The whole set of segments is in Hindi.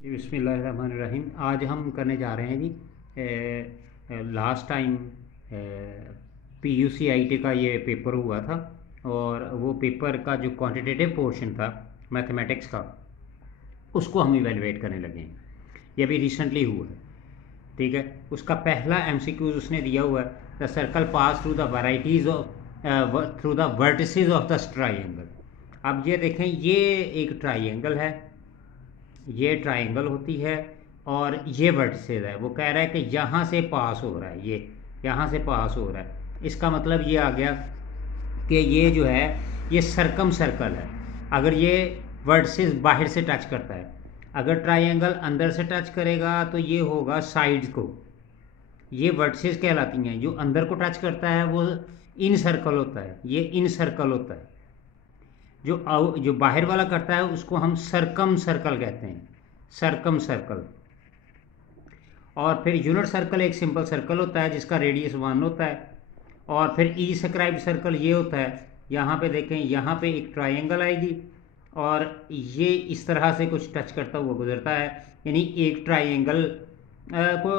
जी, बिस्मिल्लाहिर्रहमानिर्रहीम। आज हम करने जा रहे हैं जी, लास्ट टाइम PUCIT का ये पेपर हुआ था और वो पेपर का जो क्वांटिटेटिव पोर्शन था मैथमेटिक्स का उसको हम इवेलुएट करने लगे हैं। ये अभी रिसेंटली हुआ है, ठीक है। उसका पहला MCQ उसने दिया हुआ है, the circle pass through the varieties of through the vertices of the triangle. अब ये देखें, ये एक ट्राइंगल है, ये ट्राइंगल होती है और ये वर्टिसेस है। वो कह रहा है कि यहाँ से पास हो रहा है, ये यहाँ से पास हो रहा है। इसका मतलब ये आ गया कि ये जो है ये सरकम सर्कल है। अगर ये वर्टिसेस बाहर से टच करता है, अगर ट्राइंगल अंदर से टच करेगा तो ये होगा साइड्स को, ये वर्टिसेस कहलाती हैं। जो अंदर को टच करता है वो इन सर्कल होता है, ये इन सर्कल होता है। जो बाहर वाला करता है उसको हम सरकम सर्कल कहते हैं, सरकम सर्कल। और फिर यूनिट सर्कल एक सिंपल सर्कल होता है जिसका रेडियस 1 होता है। और फिर ई स्क्राइब सर्कल ये होता है, यहाँ पे देखें, यहाँ पे एक ट्राइंगल आएगी और ये इस तरह से कुछ टच करता हुआ गुजरता है, यानी एक ट्राइंगल को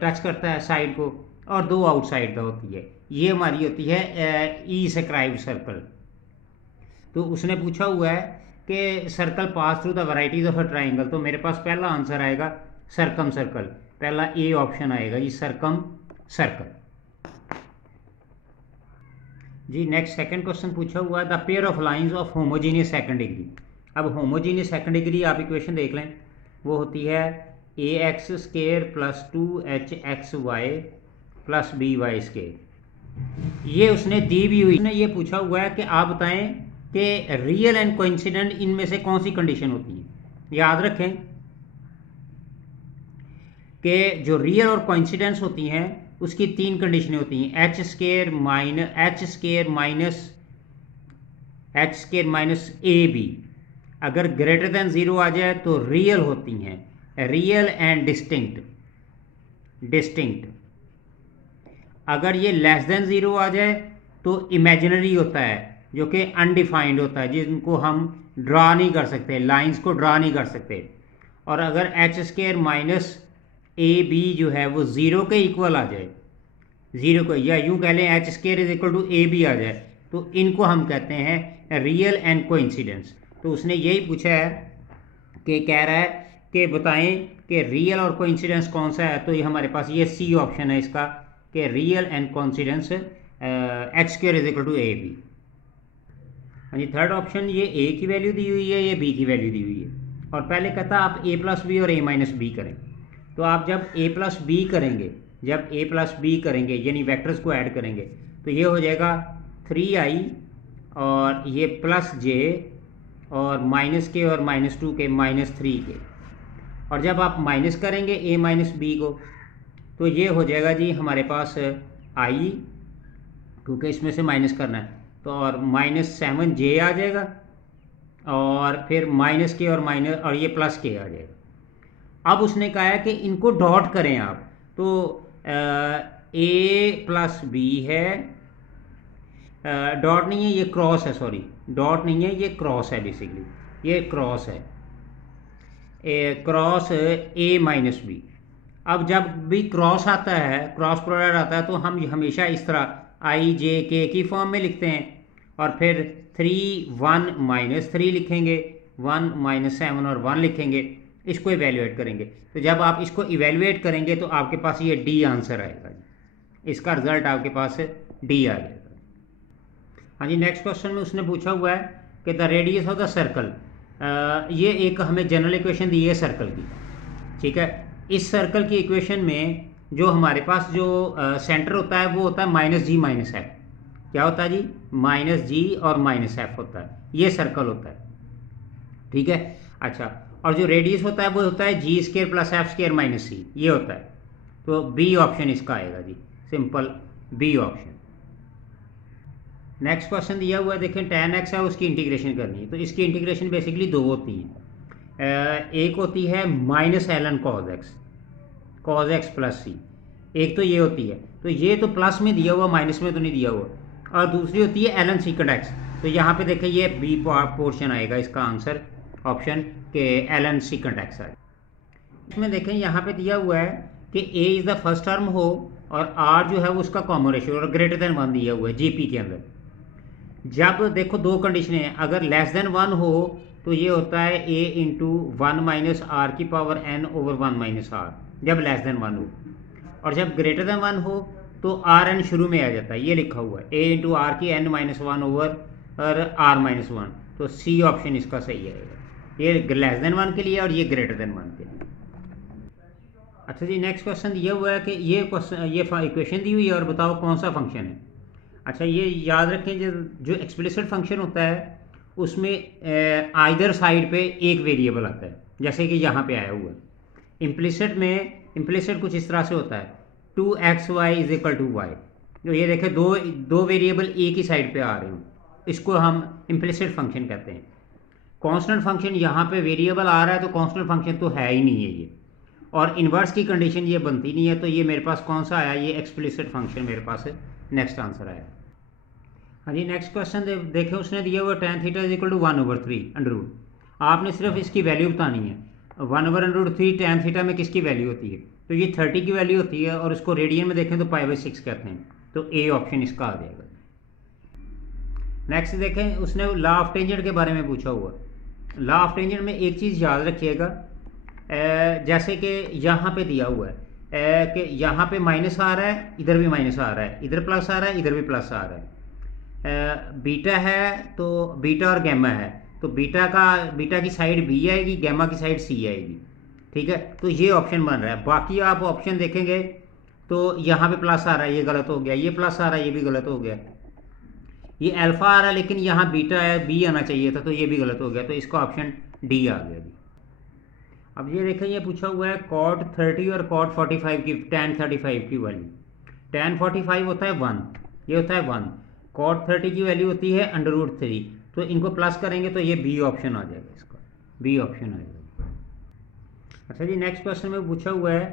टच करता है साइड को और दो आउटसाइड का होती है। ये हमारी होती है ई स्क्राइब सर्कल। तो उसने पूछा हुआ है कि circle pass through the varieties of a triangle, तो मेरे पास पहला आंसर आएगा सरकम सर्कल, पहला ए ऑप्शन आएगा जी, सरकम सर्कल। जी नेक्स्ट सेकंड क्वेश्चन पूछा हुआ है, the pair of lines of homogeneous second degree. अब होमोजीनियस सेकंड डिग्री आप इक्वेशन देख लें, वो होती है ax² + 2hxy + by²। ये उसने दी भी हुई, ये पूछा हुआ है कि आप बताएं कि रियल एंड कोइंसिडेंट इनमें से कौन सी कंडीशन होती है। याद रखें कि जो रियल और कोइंसिडेंस होती हैं उसकी तीन कंडीशनें होती हैं, h² माइनस AB। अगर ग्रेटर देन 0 आ जाए तो रियल होती हैं, रियल एंड डिस्टिंक्ट। अगर ये लेस देन 0 आ जाए तो इमेजिनरी होता है, जो कि अनडिफाइंड होता है, जिनको हम ड्रा नहीं कर सकते, लाइंस को ड्रा नहीं कर सकते। और अगर h² माइनस AB जो है वो 0 के इक्वल आ जाए, 0 को, या यूं कह लें h² = AB आ जाए, तो इनको हम कहते हैं रियल एंड कोइंसिडेंस। तो उसने यही पूछा है कि कह रहा है कि बताएं कि रियल और कोइंसिडेंस कौन सा है। तो ये हमारे पास ये C ऑप्शन है इसका, कि real and coincidence h² = AB। हाँ जी, थर्ड ऑप्शन, ये A की वैल्यू दी हुई है, ये B की वैल्यू दी हुई है, और पहले कहता आप A + B और A - B करें। तो आप जब A + B करेंगे, जब A + B करेंगे यानी वेक्टर्स को ऐड करेंगे, तो ये हो जाएगा 3i और ये +j और -k और -2 के -3 के। और जब आप माइनस करेंगे A - B को, तो ये हो जाएगा जी हमारे पास i, क्योंकि इसमें से माइनस करना है, तो और -7j आ जाएगा और फिर -k और ये +k आ जाएगा। अब उसने कहा है कि इनको डॉट करें आप, तो A + B है, डॉट नहीं है, ये क्रॉस है, सॉरी डॉट नहीं है, ये क्रॉस है, बेसिकली ये क्रॉस है, क्रॉस A - B। अब जब भी क्रॉस आता है, क्रॉस प्रोडक्ट आता है, तो हम हमेशा इस तरह i j k की फॉर्म में लिखते हैं और फिर 3 1 -3 लिखेंगे, 1 - 7 और 1 लिखेंगे, इसको इवेल्युएट करेंगे। तो जब आप इसको इवेल्युएट करेंगे तो आपके पास ये D आंसर आएगा, इसका रिजल्ट आपके पास D आ जाएगा। हाँ जी, नेक्स्ट क्वेश्चन में उसने पूछा हुआ है कि the radius of the circle, ये एक हमें जनरल इक्वेशन दी है सर्कल की, ठीक है। इस सर्कल की इक्वेशन में जो हमारे पास जो सेंटर होता है वो होता है -g - f। क्या होता है जी? -g और -f होता है, ये सर्कल होता है, ठीक है। अच्छा, और जो रेडियस होता है वो होता है g² + f² - c, ये होता है। तो B ऑप्शन इसका आएगा जी, simple B option. Next question दिया हुआ है, देखें tan x है, उसकी इंटीग्रेशन करनी है। तो इसकी इंटीग्रेशन बेसिकली दो होती हैं, एक होती है -ln cos x + c, एक तो ये होती है, तो ये तो प्लस में दिया हुआ, माइनस में तो नहीं दिया हुआ, और दूसरी होती है ln secant x। तो यहाँ पे देखें ये B पोर्शन आएगा इसका आंसर, ऑप्शन के ln secant x है। इसमें देखें यहाँ पे दिया हुआ है कि a is the first term हो और r जो है वो उसका कॉमन रेशियो और ग्रेटर देन 1 दिया हुआ है GP के अंदर। जब देखो दो कंडीशनें हैं, अगर लेस देन 1 हो तो ये होता है a इंटू 1 माइनस आर की power n over 1 minus R, जब लेस देन 1 हो। और जब ग्रेटर देन 1 हो तो आर एन शुरू में आ जाता है, ये लिखा हुआ है a इंटू आर की n minus 1 over R minus 1। तो सी ऑप्शन इसका सही आएगा, ये लेस देन 1 के लिए और ये ग्रेटर देन 1 के लिए। अच्छा जी, नेक्स्ट क्वेश्चन दिया हुआ है कि ये इक्वेशन दी हुई है और बताओ कौन सा फंक्शन है। अच्छा, ये याद रखें जो एक्सप्लिसिट फंक्शन होता है उसमें आइदर साइड पे एक वेरिएबल आता है, जैसे कि यहाँ पे आया हुआ है। इम्प्लिसिट कुछ इस तरह से होता है 2xy is equal to Y. तो ये देखें दो वेरिएबल एक ही साइड पे आ रहे हो, इसको हम इम्प्लिसिट फंक्शन कहते हैं। कांस्टेंट फंक्शन यहाँ पे वेरिएबल आ रहा है तो कांस्टेंट फंक्शन तो है ही नहीं है ये, और इन्वर्स की कंडीशन ये बनती नहीं है। तो ये मेरे पास कौन सा आया, ये एक्सप्लिसिट फंक्शन मेरे पास है। नेक्स्ट आंसर आया। हाँ जी, नेक्स्ट क्वेश्चन देखें, उसने दिया हुआ tan theta is equal to 1/3 under root. आपने सिर्फ इसकी वैल्यू बतानी है। 1/√3 tan थीटा में किसकी वैल्यू होती है, तो ये 30 की वैल्यू होती है और इसको रेडियन में देखें तो π/6 कहते हैं। तो ए ऑप्शन इसका आ जाएगा। नेक्स्ट देखें, उसने लॉ ऑफ टेंजेंट के बारे में पूछा हुआ। लॉ ऑफ टेंजेंट में एक चीज़ याद रखिएगा, जैसे कि यहाँ पे दिया हुआ है कि यहाँ पे माइनस आ रहा है, इधर भी माइनस आ रहा है, इधर प्लस आ रहा है, इधर भी प्लस आ रहा है। बीटा है तो बीटा और गैमा है, तो बीटा की साइड बी आएगी, गैमा की साइड सी आएगी। ठीक है, तो ये ऑप्शन बन रहा है। बाकी आप ऑप्शन देखेंगे तो यहाँ पे प्लस आ रहा है, ये गलत हो गया, ये प्लस आ रहा है, ये भी गलत हो गया, ये अल्फा आ रहा है लेकिन यहाँ बीटा है, बी आना चाहिए था, तो ये भी गलत हो गया। तो इसका ऑप्शन डी आ गया। अब ये देखें, ये पूछा हुआ है cot 30 और cot 45 की tan 35 की वैल्यू। tan 45 होता है 1, ये होता है 1। cot 30 की वैल्यू होती है √3, तो इनको प्लस करेंगे तो ये बी ऑप्शन आ जाएगा, इसका बी ऑप्शन आएगा। अच्छा जी, नेक्स्ट क्वेश्चन में पूछा हुआ है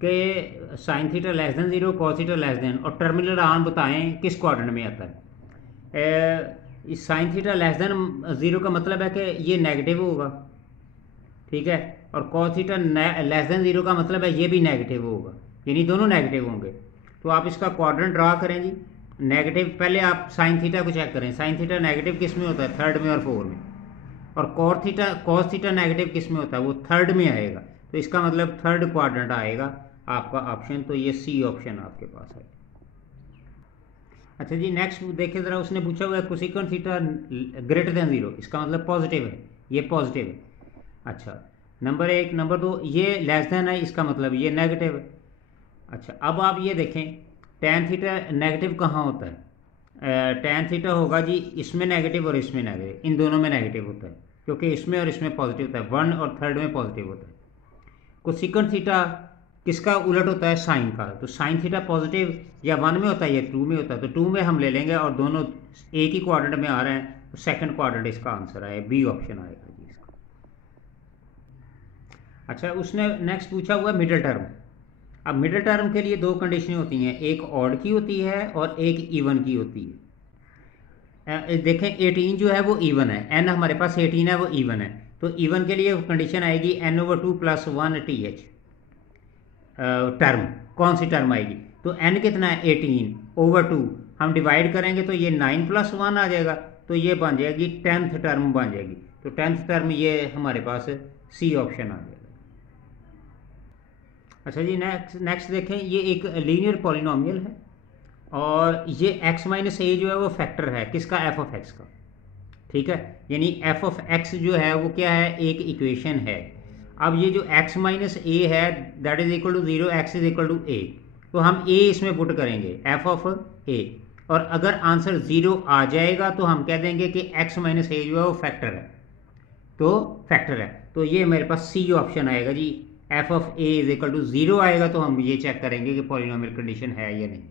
कि sin theta less than 0, cos theta less than, और टर्मिनल आर्म बताएं किस क्वाड्रेंट में आता है। इस sin थीटा लेस देन 0 का मतलब है कि ये नेगेटिव होगा, ठीक है, और cos थीटा लेस देन 0 का मतलब है ये भी नेगेटिव होगा, यानी दोनों नेगेटिव होंगे। तो आप इसका क्वाड्रेंट ड्रा करें जी। नेगेटिव पहले आप साइन थीटा को चेक करें, साइन थीटा नेगेटिव किस में होता है, 3rd में और 4 में, और cos थीटा नेगेटिव किस में होता है, वो 3rd में आएगा। तो इसका मतलब 3rd क्वाड्रेंट आएगा आपका ऑप्शन, तो ये सी ऑप्शन आपके पास है। अच्छा जी, नेक्स्ट देखिए ज़रा, उसने पूछा हुआ है कोसेकंट थीटा ग्रेटर देन 0, इसका मतलब पॉजिटिव है, ये पॉजिटिव है। अच्छा, नंबर 1। नंबर 2, ये लेस देन है, इसका मतलब ये नेगेटिव है। अच्छा, अब आप ये देखें tan थीटा नेगेटिव कहाँ होता है, tan थीटा होगा जी इसमें नेगेटिव और इसमें नेगेटिव, इन दोनों में नेगेटिव होता है, क्योंकि इसमें और इसमें पॉजिटिव होता है, 1 और 3rd में पॉजिटिव होता है। कोसेकंट थीटा किसका उलट होता है, साइन का। तो साइन थीटा पॉजिटिव या 1 में होता है या 2 में होता है, तो 2 में हम ले लेंगे, और दोनों एक ही क्वाड्रेंट में आ रहे हैं, तो सेकंड क्वाड्रेंट इसका आंसर है, बी ऑप्शन आएगा जी इसका। अच्छा, उसने नेक्स्ट पूछा हुआ मिडिल टर्म। अब मिडिल टर्म के लिए दो कंडीशनें होती हैं, एक ऑड की होती है और एक इवन की होती है। देखें 18 जो है वो इवन है, n हमारे पास 18 है वो इवन है, तो इवन के लिए कंडीशन आएगी n/2 + 1 th टर्म। कौन सी टर्म आएगी, तो n कितना है 18/2, हम डिवाइड करेंगे तो ये 9 + 1 आ जाएगा, तो ये बन जाएगी 10th टर्म बन जाएगी। तो 10th टर्म ये हमारे पास सी ऑप्शन आ जाएगा। अच्छा जी, नेक्स्ट देखें, ये एक लीनियर पॉलिनोमियल है और ये x - a जो है वो फैक्टर है किसका, f(x) का। ठीक है, यानी f(x) जो है वो क्या है, एक इक्वेशन है। अब ये जो x - a है that is equal to 0, x is equal to a, तो हम a इसमें पुट करेंगे f(a), और अगर आंसर 0 आ जाएगा तो हम कह देंगे कि x - a जो है वो फैक्टर है, तो फैक्टर है। तो ये मेरे पास सी ऑप्शन आएगा जी, f(a) इज इक्वल टू 0 आएगा तो हम ये चेक करेंगे कि पॉलिनोमियल कंडीशन है या नहीं।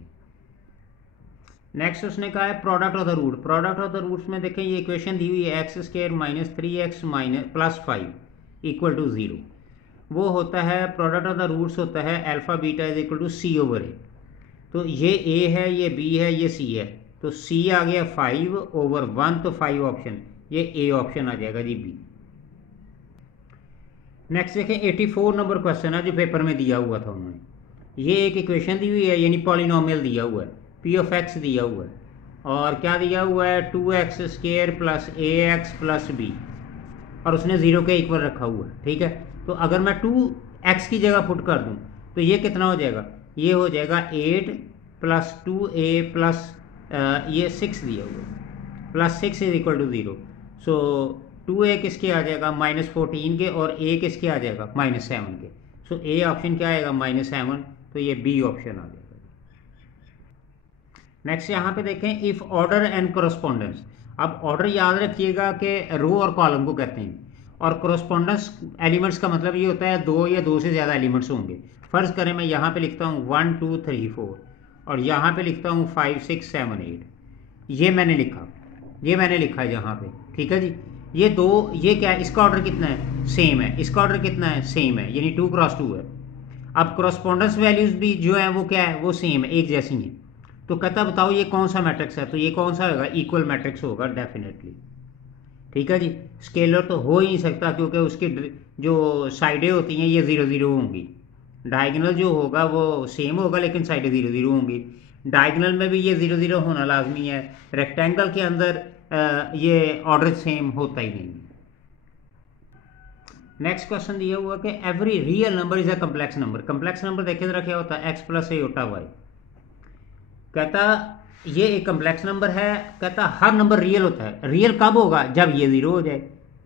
नेक्स्ट उसने कहा है product of the root. Product of the roots में देखें, ये इक्वेशन दी हुई है x² - 3x + 5 = 0। वो होता है प्रोडक्ट ऑफ द रूट्स होता है alpha beta is equal to c/a। तो ये a है, ये b है, ये c है, तो c आ गया 5/1, तो 5 ऑप्शन, ये a ऑप्शन आ जाएगा जी, b। नेक्स्ट देखें 84 नंबर क्वेश्चन है जो पेपर में दिया हुआ था उन्होंने। ये एक इक्वेशन दी हुई है, यानी पॉलिनोमियल दिया हुआ है, पी ऑफ एक्स दिया हुआ है, और क्या दिया हुआ है 2x² plus ax plus b, और उसने 0 के इक्वल रखा हुआ है। ठीक है, तो अगर मैं 2x की जगह पुट कर दूं तो ये कितना हो जाएगा, ये हो जाएगा 8 प्लस 2a प्लस ये 6 दिया हुआ है, plus 6 is equal to 0। So 2a किसके आ जाएगा -14 के, और a किसके आ जाएगा -7 के। सो a ऑप्शन क्या आएगा -7, तो ये b ऑप्शन आ जाएगा। नेक्स्ट यहाँ पे देखें इफ ऑर्डर एंड करस्पॉन्डेंस। अब ऑर्डर याद रखिएगा कि रो और कॉलम को कहते हैं, और करस्पॉन्डेंस एलिमेंट्स का मतलब ये होता है 2 या 2 से ज़्यादा एलिमेंट्स होंगे। फ़र्ज़ करें मैं यहाँ पे लिखता हूँ 1 2 3 4, और यहाँ पे लिखता हूँ 5 6 7 8। ये मैंने लिखा है यहाँ पे। ठीक है जी, ये दो, ये क्या है, इसका ऑर्डर कितना है, सेम है, इसका ऑर्डर कितना है, सेम है, यानी 2 क्रॉस 2 है। अब करस्पॉन्डेंस वैल्यूज़ भी जो है वो क्या है, वो सेम है, एक जैसी हैं। तो कहता बताओ ये कौन सा मैट्रिक्स है, तो ये कौन सा होगा, इक्वल मैट्रिक्स होगा डेफिनेटली। ठीक है जी, स्केलर तो हो ही नहीं सकता क्योंकि उसकी जो साइडें होती हैं ये 0 0 होंगी। डायगोनल जो होगा वो सेम होगा लेकिन साइडें 0 0 होंगी। डायगोनल में भी ये 0 0 होना लाजमी है। रेक्टेंगल के अंदर ये ऑर्डर सेम होता ही नहीं। नेक्स्ट क्वेश्चन दिया हुआ कि every real number is a complex number. Complex number देखे जरा क्या होता है, x प्लस एटा वाई। कहता ये एक कम्प्लेक्स नंबर है, कहता हर नंबर रियल होता है। रियल कब होगा, जब ये 0 हो जाए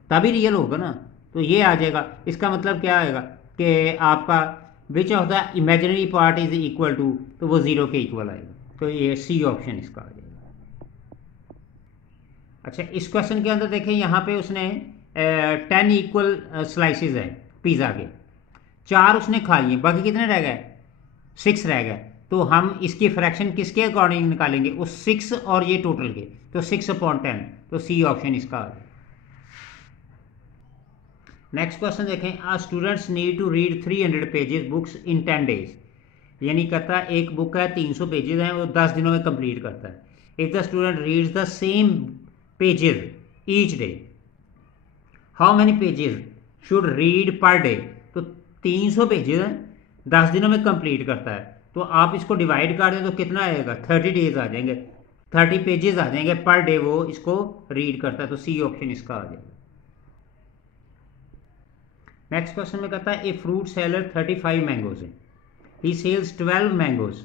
तभी रियल होगा ना। तो ये आ जाएगा, इसका मतलब क्या आएगा कि आपका which of the imaginary part is equal to, तो वो 0 के इक्वल आएगा। तो ये सी ऑप्शन इसका आ जाएगा। अच्छा, इस क्वेश्चन के अंदर देखें यहाँ पे उसने 10 इक्वल स्लाइसेस हैं पिज़्ज़ा के, 4 उसने खा लिए, बाकी कितने रह गए, 6 रह गए। तो हम इसकी फ्रैक्शन किसके अकॉर्डिंग निकालेंगे, उस 6 और ये टोटल के, तो 6/10। तो सी ऑप्शन इसका आ जाए। नेक्स्ट क्वेश्चन देखें, a students need to read 300 pages books in 10 days. यानी कहता है एक बुक है 300 पेजेस हैं, वो 10 दिनों में कंप्लीट करता है। If the student reads the same pages each day, how many pages should read per day. तो 300 पेजेस हैं, 10 दिनों में कंप्लीट करता है, तो आप इसको डिवाइड कर दें तो कितना आएगा, 30 डेज आ जाएंगे, 30 पेजेस आ जाएंगे पर डे वो इसको रीड करता है। तो सी ऑप्शन इसका आ जाएगा। नेक्स्ट क्वेश्चन में कहता है ए फ्रूट सेलर 35 मैंगोज है, he sells 12 mangoes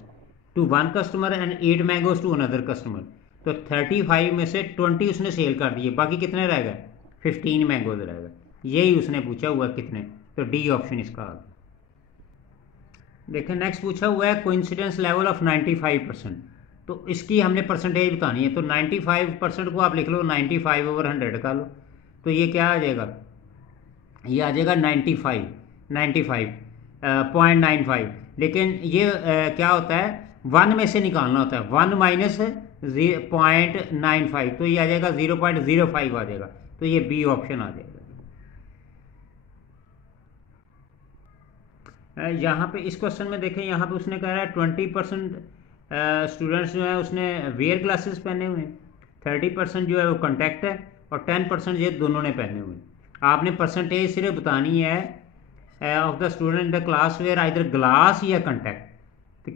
to 1 customer and 8 mangoes to another customer. तो 35 में से 20 उसने सेल कर दिए, बाकी कितने रह गए, 15 मैंगोज रह गए। यही उसने पूछा हुआ कितने, तो डी ऑप्शन इसका आ गया। देखें नेक्स्ट पूछा हुआ है कोइंसिडेंस लेवल ऑफ 95%। तो इसकी हमने परसेंटेज बतानी है। तो 95% को आप लिख लो 95/100 का लो, तो ये क्या आ जाएगा, ये आ जाएगा 95.95। लेकिन ये क्या होता है, 1 में से निकालना होता है, 1 माइनस 0.95, तो ये आ जाएगा 0.05 आ जाएगा। तो ये बी ऑप्शन आ जाएगा। यहाँ पे इस क्वेश्चन में देखें, यहाँ पे उसने कहा है 20% स्टूडेंट्स जो है उसने वेयर ग्लासेस पहने हुए हैं, 30% जो है वो कॉन्टैक्ट है, और 10% ये दोनों ने पहने हुए हैं। आपने परसेंटेज सिर्फ बतानी है of the student the class where either glass या कॉन्टैक्ट।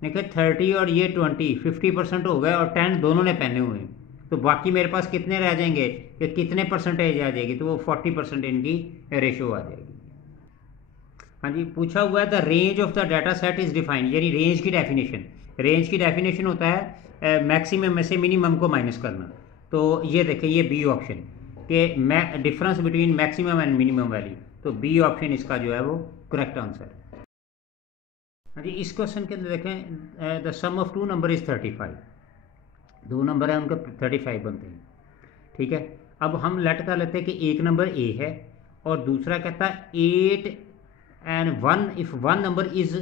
देखिए 30 और ये 20, 50% हो गए, और 10 दोनों ने पहने हुए हैं। तो बाकी मेरे पास कितने रह जाएंगे, कि कितने परसेंटेज आ जाएगी, तो वो 40% इनकी रेशो आ जाएगी। हाँ जी, पूछा हुआ है the range of the data set is defined, यानी रेंज की डेफिनेशन। रेंज की डेफिनेशन होता है मैक्सिमम में से मिनिमम को माइनस करना। तो ये देखें, ये बी ऑप्शन के difference between maximum and minimum value. तो बी ऑप्शन इसका जो है वो करेक्ट आंसर है। हाँ जी, इस क्वेश्चन के अंदर देखें the sum of 2 number is 35। 2 number है उनका 35 बनते हैं। ठीक है, अब हम लेट कर लेते हैं कि एक नंबर ए है और दूसरा कहता है 8 and 1 if 1 number is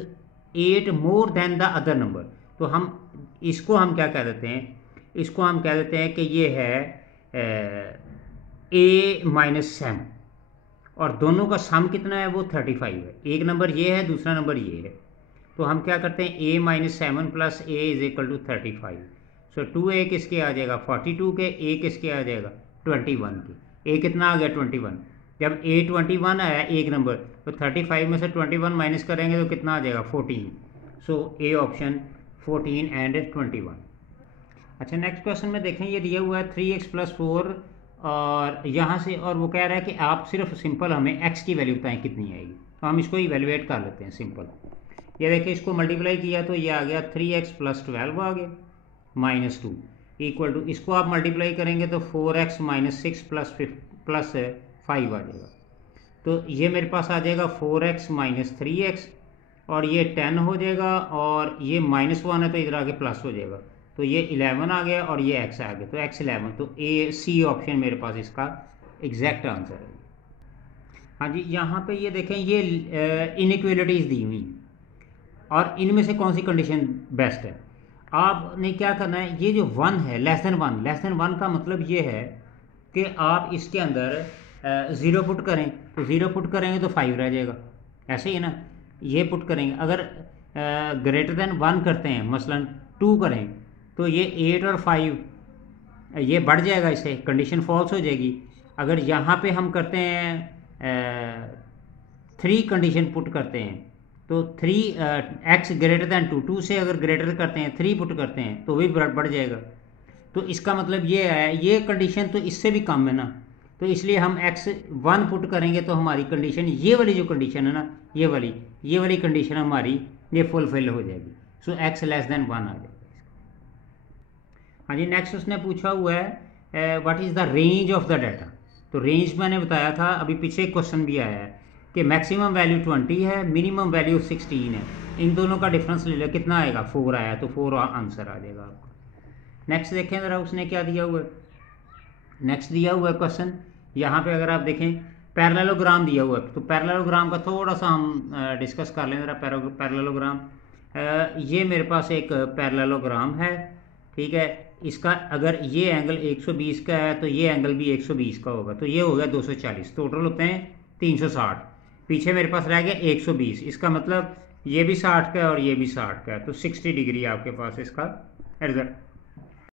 8 more than the other number. तो हम इसको हम क्या कह देते हैं, इसको हम कह देते हैं कि ये है a-7, और दोनों का सम कितना है, वो 35 है। एक नंबर ये है, दूसरा नंबर ये है। तो हम क्या करते हैं, a-7 plus a is equal to 35। So 2a किसके आ जाएगा 42 के, a किसके आ जाएगा 21 के। a कितना आ गया 21, जब A21 आया एक नंबर, तो 35 में से 21 माइनस करेंगे तो कितना आ जाएगा 14। सो ए ऑप्शन 14 एंड 21। अच्छा नेक्स्ट क्वेश्चन में देखें, ये दिया हुआ है 3x + 4 और यहाँ से, और वो कह रहा है कि आप सिर्फ सिंपल हमें x की वैल्यू बताएं कितनी आएगी। तो हम इसको इवेलुएट कर लेते हैं सिंपल। ये देखिए इसको मल्टीप्लाई किया तो ये आ गया 3x + 12 आ गया -2 इक्वल टू, इसको आप मल्टीप्लाई करेंगे तो 4x - 6 + 5 आ जाएगा। तो ये मेरे पास आ जाएगा 4x - 3x और ये 10 हो जाएगा और ये -1 है तो इधर आके प्लस हो जाएगा, तो ये 11 आ गया और ये x आ गया, तो x 11। तो ए सी ऑप्शन मेरे पास इसका एग्जैक्ट आंसर है। हाँ जी, यहाँ पे ये देखें, ये इनइक्वालिटीज़ दी हुई और इनमें से कौन सी कंडीशन बेस्ट है। आपने क्या करना है, ये जो 1 है लेस देन 1 का मतलब ये है कि आप इसके अंदर 0 पुट करें, तो 0 पुट करेंगे तो 5 रह जाएगा, ऐसे ही ना। ये पुट करेंगे, अगर ग्रेटर देन 1 करते हैं, मसलन 2 करें, तो ये 8 और 5 ये बढ़ जाएगा, इससे कंडीशन फॉल्स हो जाएगी। अगर यहाँ पे हम करते हैं 3 कंडीशन पुट करते हैं, तो 3x > 2, 2 से अगर ग्रेटर करते हैं 3 पुट करते हैं तो भी बढ़ जाएगा। तो इसका मतलब ये है, ये कंडीशन तो इससे भी कम है ना, तो इसलिए हम x 1 पुट करेंगे तो हमारी कंडीशन, ये वाली जो कंडीशन है ना, ये वाली कंडीशन हमारी ये फुलफिल हो जाएगी। सो x < 1 आ जाएगा। हाँ जी, नेक्स्ट उसने पूछा हुआ है what is the range of the data. तो रेंज मैंने बताया था, अभी पीछे एक क्वेश्चन भी आया है कि मैक्सिमम वैल्यू 20 है, मिनिमम वैल्यू 16 है, इन दोनों का डिफरेंस ले लो, कितना आएगा 4 आया, तो 4 आंसर आ जाएगा आपका। नेक्स्ट देखें ज़रा उसने क्या दिया हुआ है। नेक्स्ट दिया हुआ है क्वेश्चन, यहाँ पे अगर आप देखें पैरेललोग्राम दिया हुआ है, तो पैरेललोग्राम का थोड़ा सा हम डिस्कस कर लें ज़रा। पैरेललोग्राम, ये मेरे पास एक पैरेललोग्राम है, ठीक है। इसका अगर ये एंगल 120 का है तो ये एंगल भी 120 का होगा, तो ये हो गया 240, टोटल होते हैं 360। पीछे मेरे पास रह गया 120, इसका मतलब ये भी 60 का है और ये भी 60 का है, तो 60 डिग्री आपके पास इसका रिजल्ट